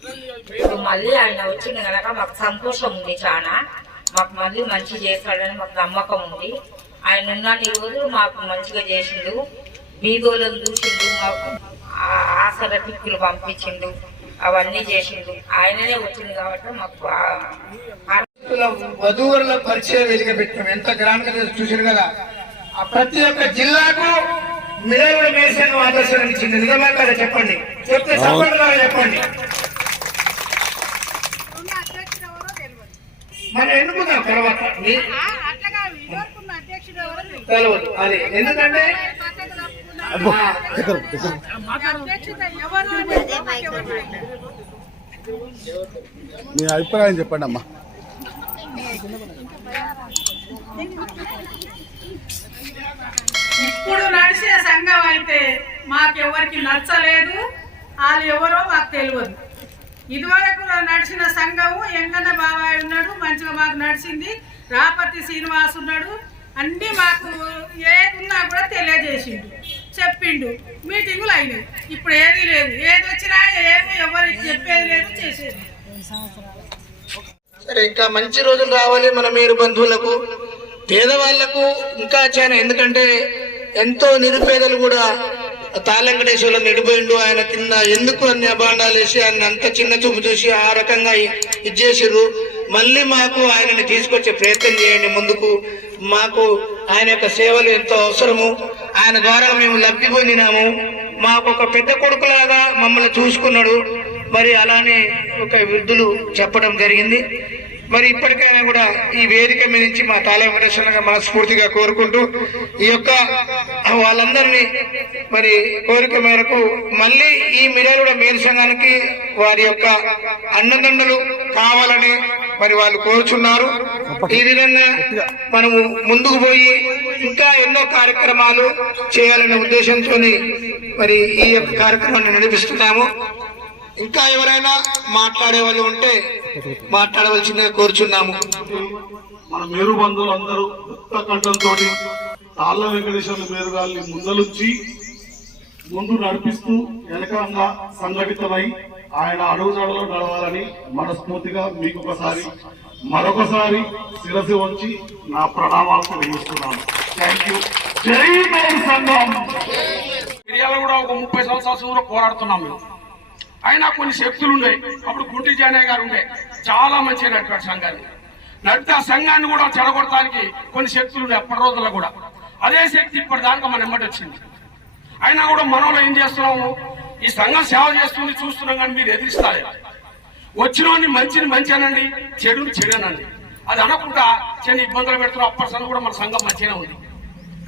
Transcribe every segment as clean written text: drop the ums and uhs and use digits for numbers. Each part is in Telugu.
ఇప్పుడు మళ్ళీ ఆయన వచ్చింది కనుక మాకు సంతోషం ఉంది. చాలా మాకు మళ్ళీ మంచి చేస్తాడని మాకు నమ్మకం ఉంది. ఆయన ఉన్న రోజులు మాకు మంచిగా చేసిండు, బీదోళ్ళను చూసిండు, మాకు ఆసర టిక్కులు పంపించిండు, అవన్నీ చేసిండు. ఆయననే వచ్చింది కాబట్టి మాకు వధువుల పరిచయ వేదిక పెట్టాం. ఎంత గ్రాండ్ గా చూసారు కదా. ప్రతి ఒక్క జిల్లాకు మిర్యాలగూడ మేరీ సంఘం ఆదర్శం ఇచ్చింది. నిజమే కదా? చెప్పండి, చెప్తే చెప్పండి. మనం ఎన్నుకుందాం తర్వాత తెలియదు అది. ఎందుకంటే మీ అభిప్రాయం చెప్పండి అమ్మా. ఇప్పుడు నడిచే సంఘం అయితే మాకెవరికి నచ్చలేదు, వాళ్ళు ఎవరో మాకు తెలియదు. ఇదివరకు నడిచిన సంఘము ఎంకన్న బాబాయ్ ఉన్నాడు, మంచిగా మాకు నడిచింది. రాపతి శ్రీనివాస్ ఉన్నాడు, అన్నీ మాకు ఏది ఉన్నా కూడా తెలియజేసిండు, చెప్పిండు, మీటింగులు అయినాయి. ఇప్పుడు ఏది లేదు, ఏది వచ్చినా ఏమి ఎవరికి చెప్పేది లేదు, చేసేది. సరే, ఇంకా మంచి రోజులు రావాలి మన మీరు బంధువులకు, పేదవాళ్లకు ఇంకా చాలా. ఎందుకంటే ఎంతో నిరుపేదలు కూడా తాళంకటేశ్వరులు నిడిపోయిండు. ఆయన కింద ఎందుకు అన్ని అభాండాలు వేసి ఆయన అంత చిన్న చూపు చూసి ఆ రకంగా ఇచ్చేసిర్రు. మళ్ళీ మాకు ఆయనని తీసుకొచ్చే ప్రయత్నం చేయండి ముందుకు. మాకు ఆయన యొక్క సేవలు ఎంతో అవసరము. ఆయన ద్వారా మేము లబ్ధి పొందినాము. మాకు ఒక పెద్ద కొడుకులాగా మమ్మల్ని చూసుకున్నాడు. మరి అలానే ఒక వృద్ధులు చెప్పడం జరిగింది. మరి ఇప్పటికైనా కూడా ఈ వేదిక మీద నుంచి మా తాళం వెంకటేశ్వరంగా మనస్ఫూర్తిగా కోరుకుంటూ ఈ యొక్క వాళ్ళందరినీ మరి కోరిక మేరకు మళ్ళీ ఈ మిర్యాలగూడ మేరీ సంఘానికి వారి యొక్క అండదండలు కావాలని మరి వాళ్ళు కోరుచున్నారు. ఈ విధంగా మనము ముందుకు పోయి ఇంకా ఎన్నో కార్యక్రమాలు చేయాలనే ఉద్దేశంతో మరి ఈ యొక్క కార్యక్రమాన్ని నడిపిస్తున్నాము. ఇంకా ఎవరైనా మాట్లాడే వాళ్ళు ఉంటే మాట్లాడవలసిందిగా కోరుచున్నాము. మన మేరు బంధువులందరూ కొత్త కంఠంతో తాళ్ళ వెంకటేశ్వర మేరు గారిని ముందు నడిపిస్తూ వెనకంగా సంఘటితమై ఆయన అడుగుజాడలో నడవాలని మనస్ఫూర్తిగా మీకు మరొకసారి శిరసి వంచి నా ప్రణామాలు తెలియజేస్తున్నాను. Thank you. జై మేరీ సంఘం. మిర్యాలగూడ ఒక 30 సంవత్సరాల పోరాడుతున్నాం మేము. అయినా కొన్ని శక్తులు ఉండే. అప్పుడు గుంటి జానయ్య గారు ఉండే, చాలా మంచిగా నడిపాడు సంఘాన్ని. నడితే ఆ సంఘాన్ని కూడా చెడగొట్టడానికి కొన్ని శక్తులు ఉండే అప్పటి రోజుల్లో కూడా. అదే శక్తి ఇప్పటిదాకా మన ఎమ్మటి వచ్చింది. అయినా కూడా మనలో ఏం చేస్తున్నాము, ఈ సంఘం సేవ చేస్తుంది చూస్తున్నాం, కానీ మీరు ఎదిరిస్తారు. వచ్చిన మంచిని మంచి అనండి, చెడుని చెడనండి. అది అనకుండా చిన్న ఇబ్బందులు పెడుతున్న అప్పటి సంఘం కూడా మన సంఘం మంచిగా ఉంది.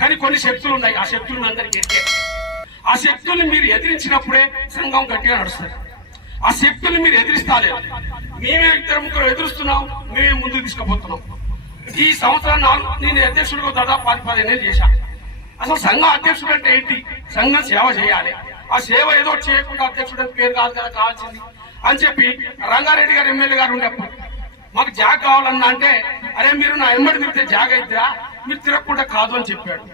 కానీ కొన్ని శక్తులు ఉన్నాయి, ఆ శక్తులను అందరికీ ఎత్తే. ఆ శక్తుల్ని మీరు ఎదిరించినప్పుడే సంఘం గట్టిగా నడుస్తుంది. ఆ శక్తుల్ని మీరు ఎదిరిస్తాలేదు. మేమే 2-3 ఎదురుస్తున్నాం, మేమే ముందుకు తీసుకుపోతున్నాం. ఈ సంవత్సరం నేను అధ్యక్షుడిగా దాదాపు 10-15 ఏళ్ళు చేశాను. అసలు సంఘం అధ్యక్షుడు అంటే ఏంటి? సంఘం సేవ చేయాలి. ఆ సేవ ఏదో చేయకుండా అధ్యక్షుడు అని పేరు కాదు కదా కావాల్సింది అని చెప్పి రంగారెడ్డి గారు ఎమ్మెల్యే గారు ఉండేప్పుడు మాకు జాగ కావాలన్నా అంటే, అరే మీరు నా ఎమ్మడి తిరిగితే జాగ అయిద్దా, మీరు తిరగకుండా కాదు అని చెప్పాడు.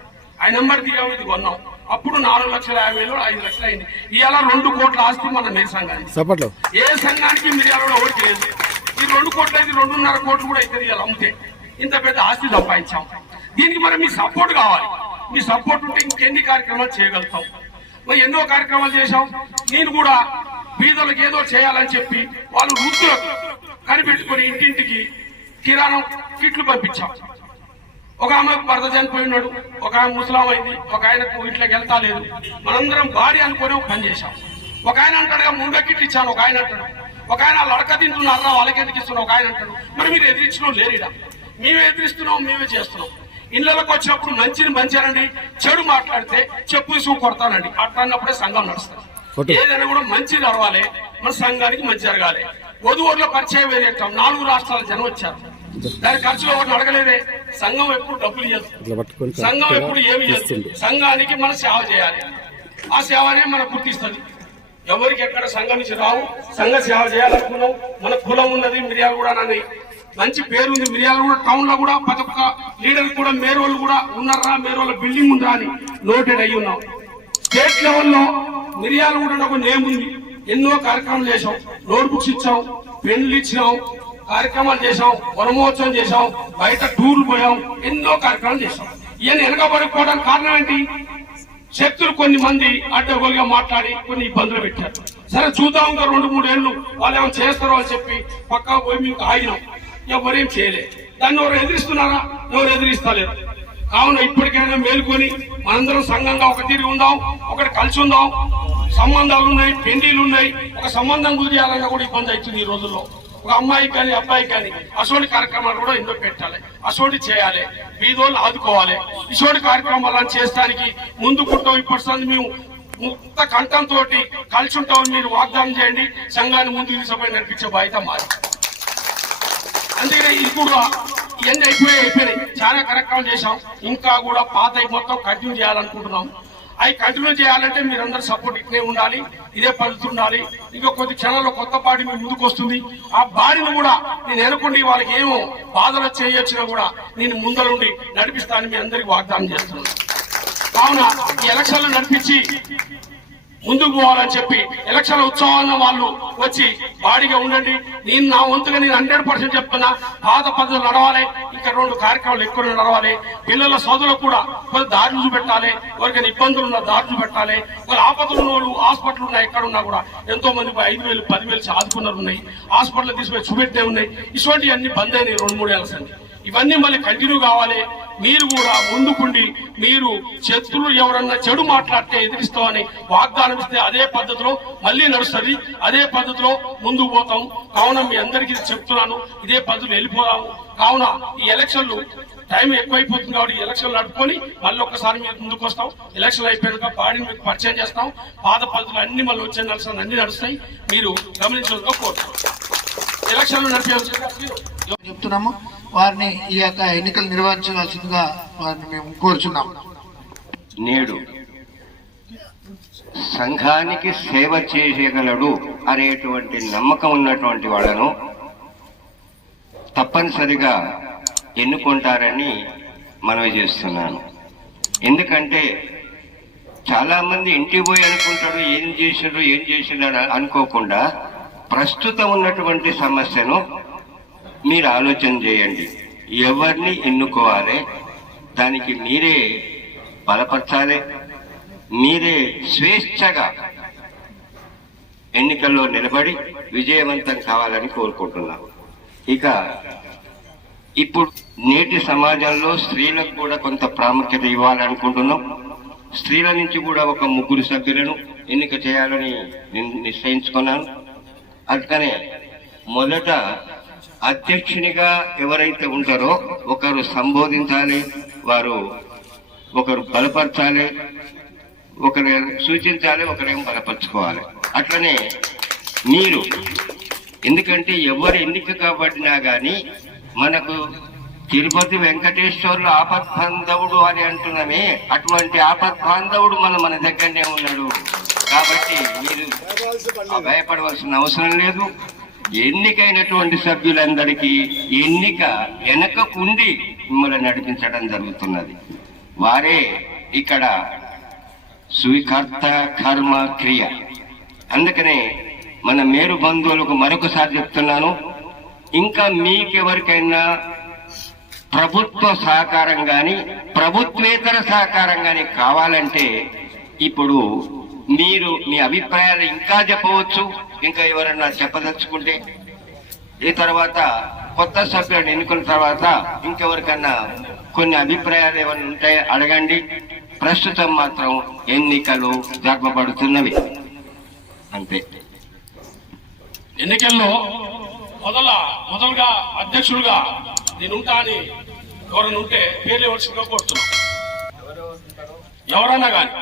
ఆయన ఎమ్మడి దిగాము, ఇది కొన్నాం. అప్పుడు 4,50,000 5 లక్షలు అయింది. ఇవాళ 2 కోట్ల ఆస్తి మన మేరీ సంఘానికి. ఏ సంఘానికి మిర్యాలగూడ ఓటు లేదు. ఈ 2 కోట్లు అయితే 2.5 కోట్లు కూడా అవుతుంది ఇలా అమ్మితే. ఇంత పెద్ద ఆస్తి సంపాదించాం. దీనికి మరి మీ సపోర్ట్ కావాలి. మీ సపోర్ట్ ఉంటే ఇంకెన్ని కార్యక్రమాలు చేయగలుగుతాం. మరి ఎన్నో కార్యక్రమాలు చేశాం. నేను కూడా బీదలకు ఏదో చేయాలని చెప్పి వాళ్ళు వృద్ధులకు కనిపెట్టుకుని ఇంటింటికి కిరాణం కిట్లు పంపించాం. ఒక ఆమె భర్త చనిపోయినాడు, ఒక ఆమె ముసలాం అయింది, ఒక ఆయనకు ఇంట్లోకి వెళ్తా లేదు. మనందరం భార్య అనుకుని పని చేశాం. ఒక ఆయన అంటాడుగా ముంగ కిట్లు ఇచ్చాను, ఒక ఆయన అంటాడు. ఒక ఆయన వాళ్ళు అడక తింటున్నారా, వాళ్ళకి ఎందుకు ఇస్తున్నాం, ఒక ఆయన అంటాడు. మరి మీరు ఎదిరించడం లేరుడా, మేమే ఎదిరిస్తున్నాం, మేమే చేస్తున్నాం. ఇళ్లలోకి వచ్చినప్పుడు మంచిని మంచినండి, చెడు మాట్లాడితే చెప్పు సూ కొడతానండి. అట్లా అన్నప్పుడే సంఘం నడుస్తుంది. ఏదైనా కూడా మంచి జరగాలి, మన సంఘానికి మంచి జరగాలి. వధువులో పరిచయం వేరేటాం. 4 రాష్ట్రాల జనం వచ్చారు, దాని ఖర్చులో ఒకటి అడగలేదే. సంఘం ఎప్పుడు డబ్బులు ఇవ్వదు, సంఘం ఎప్పుడు ఏమి ఇవ్వదు. సంఘానికి మనం సేవ చేయాలి. ఆ సేవనే మనకు గుర్తిస్తుంది. ఎవరికి ఎక్కడ సంఘం నుంచి రావు. సంఘ సేవ చేయాలనుకున్నాం. మన కులం ఉన్నది మిర్యాలగూడ అని మంచి పేరు ఉంది. మిర్యాలగూడ టౌన్ లో కూడా ప్రతి ఒక్క లీడర్ కూడా మేరోళ్ళు కూడా ఉన్నారా, మేరోళ్ళ బిల్డింగ్ ఉందా అని నోటెడ్ అయ్యి ఉన్నాం. స్టేట్ లెవెల్లో మిర్యాలగూడ ఒక నేమ్ ఉంది. ఎన్నో కార్యక్రమాలు చేశాం, నోట్ బుక్స్ ఇచ్చాం, పెన్నులు ఇచ్చినాం, కార్యక్రమాలు చేశాం, వనమహోత్సవం చేశాం, బయట టూర్లు పోయాం, ఎన్నో కార్యక్రమాలు చేశాం. ఇవన్నీ వెనకబడిపోవడానికి కారణం ఏంటి? శక్తులు కొన్ని మంది అడ్డగోలుగా మాట్లాడి కొన్ని ఇబ్బందులు పెట్టారు. సరే చూద్దాం, ఇంకా 2-3 ఏళ్ళు వాళ్ళు ఏమైనా చేస్తారో అని చెప్పి పక్కా పోయి మీకు ఆగినాం. ఎవరేం చేయలేదు. దాన్ని ఎవరు ఎదిరిస్తున్నారా? ఎవరు ఎదిరిస్తలేరు. కావున ఇప్పటికైనా మేలుకొని మనందరం సంఘంగా ఒక తిరిగి ఉందాం, ఒకటి కలిసి ఉందాం. సంబంధాలు ఉన్నాయి, పెళ్లిళ్ళు ఉన్నాయి. ఒక సంబంధం కుదిరేయాలన్నా కూడా ఇబ్బంది అవుతుంది ఈ రోజుల్లో. ఒక అమ్మాయికి కానీ అబ్బాయికి కానీ అసోటి కార్యక్రమాలు కూడా ఎన్నో పెట్టాలి, అసోటి చేయాలి, బీదోళ్ళు ఆదుకోవాలి. ఇసోటి కార్యక్రమాలను చేయడానికి ముందుకుంటాం. ఇప్పటి మేము ముక్త కంఠంతో కలిసి ఉంటామని మీరు వాగ్దానం చేయండి. సంఘాన్ని ముందుకు తీసుకుపోయి నడిపించే బాధ్యత మాది. అందుకనే ఇది కూడా ఇవన్నీ అయిపోయినాయి. చాలా కార్యక్రమాలు చేశాం. ఇంకా కూడా పాత మొత్తం కంటిన్యూ చేయాలనుకుంటున్నాం. అవి కంటిన్యూ చేయాలంటే మీరందరూ సపోర్ట్ ఇట్నే ఉండాలి, ఇదే పద్ధతి ఉండాలి. ఇంకా కొద్ది క్షణాల్లో కొత్త పార్టీ మీ ముందుకు వస్తుంది. ఆ బాడీని కూడా నేను ఎనుకుండి వాళ్ళకి ఏమో బాధలు చేయొచ్చినా కూడా నేను ముందరుండి నడిపిస్తానని మీ అందరికీ వాగ్దానం చేస్తున్నాను. కావున ఈ ఎలక్షన్లు నడిపించి ముందుకు పోవాలని చెప్పి ఎలక్షన్ ఉత్సవాలను వాళ్ళు వచ్చి బాడీగా ఉండండి. నేను నా వంతుగా నేను 100% చెప్తున్నా. పాత పద్ధతులు నడవాలి. ఇంకా 2 కార్యక్రమాలు ఎక్కువ నడవాలి. పిల్లల చదువులకు కూడా కొంత దారులు చూపెట్టాలి. ఎవరికైనా ఇబ్బందులు ఉన్న దారులు పెట్టాలి. వాళ్ళ ఆపదలు ఉన్న వాళ్ళు హాస్పిటల్ ఉన్నాయి, ఎక్కడున్నా కూడా ఎంతో మంది 5,000 10,000 ఆదుకున్నారు ఉన్నాయి. హాస్పిటల్ తీసుకుపోయి చూపెట్టే ఉన్నాయి. ఇటువంటి అన్ని బంద్ అయినాయి 2-3 ఏళ్ళ సంది. ఇవన్నీ మళ్ళీ కంటిన్యూ కావాలి. మీరు కూడా ముందుకుండి మీరు శత్రులు ఎవరన్నా చెడు మాట్లాడితే ఎదిరిస్తామని వాగ్దానం ఇస్తే అదే పద్ధతిలో మళ్ళీ నడుస్తుంది. అదే పద్ధతిలో ముందుకు పోతాం. కావున మీ అందరికీ చెప్తున్నాను, ఇదే పద్ధతిలో వెళ్ళిపోదాము. కావున ఈ ఎలక్షన్లు టైం ఎక్కువైపోతుంది కాబట్టి ఎలక్షన్లు నడుపుకొని మళ్ళీ ఒక్కసారి మీరు ముందుకు వస్తాం. ఎలక్షన్ అయిపోయాక బాడీని మీకు పరిచయం చేస్తాం. పాత పద్ధతులు అన్ని మళ్ళీ వచ్చే నడుస్తాయి, అన్ని నడుస్తాయి. మీరు గమనించడంలో కోరుతాం. ఎలక్షన్లు నడిపే చెప్తున్నాము. వారిని ఈ యొక్క ఎన్నికలు నిర్వహించవలసిందిగా వారిని మేము కోరుచున్నాము. నేడు సంఘానికి సేవ చేయగలడు అనేటువంటి నమ్మకం ఉన్నటువంటి వాళ్ళను తప్పనిసరిగా ఎన్నుకుంటారని మనవి చేస్తున్నాను. ఎందుకంటే చాలా మంది ఇంటికి పోయి అనుకుంటాడు ఏం చేసినాడు అనుకోకుండా ప్రస్తుతం ఉన్నటువంటి సమస్యను మీరు ఆలోచన చేయండి. ఎవరిని ఎన్నుకోవాలి, దానికి మీరే బలపరచాలి. మీరే స్వేచ్ఛగా ఎన్నికల్లో నిలబడి విజయవంతం కావాలని కోరుకుంటున్నాం. ఇక ఇప్పుడు నేటి సమాజంలో స్త్రీలకు కూడా కొంత ప్రాముఖ్యత ఇవ్వాలనుకుంటున్నాం. స్త్రీల నుంచి కూడా ఒక 3 సభ్యులను ఎన్నిక చేయాలని నిశ్చయించుకున్నాను. అందుకనే మొదట అధ్యక్షునిగా ఎవరైతే ఉంటారో ఒకరు సంబోధించాలి, ఒకరు బలపరచాలి, ఒకరు సూచించాలి, ఒకరేమో బలపరచుకోవాలి. అట్లనే మీరు, ఎందుకంటే ఎవరు ఎన్నిక కాబట్టినా గాని మనకు తిరుపతి వెంకటేశ్వర్లు ఆపద్బాంధవుడు అని అంటున్నామే, అటువంటి ఆపద్బాంధవుడు మన దగ్గరనే ఉన్నాడు. కాబట్టి మీరు భయపడవలసిన అవసరం లేదు. ఎన్నికైనటువంటి సభ్యులందరికీ ఎన్నిక వెనకకుండి మిమ్మల్ని నడిపించడం జరుగుతున్నది. వారే ఇక్కడ స్వీకర్త కర్మ క్రియ. అందుకనే మన మేరు బంధువులకు మరొకసారి చెప్తున్నాను, ఇంకా మీకెవరికైనా ప్రభుత్వ సహకారం గాని ప్రభుత్వేతర సహకారం గాని కావాలంటే ఇప్పుడు మీరు మీ అభిప్రాయాలు ఇంకా చెప్పవచ్చు. ఇంకా ఎవరన్నా చెప్పదలుచుకుంటే ఈ తర్వాత కొత్త సభ్యులను ఎన్నుకున్న తర్వాత ఇంకెవరికన్నా కొన్ని అభిప్రాయాలు ఏమైనా ఉంటే అడగండి. ప్రస్తుతం మాత్రం ఎన్నికలు జరపబడుతున్నవి అంతే. ఎన్నికల్లో మొదలుగా అధ్యక్షులుగా నేను ఉంటా అని ఎవరైనా ఉంటే పేర్లు ఇవ్వాల్సిందిగా కోరుతున్నాం. ఎవరన్నా కానీ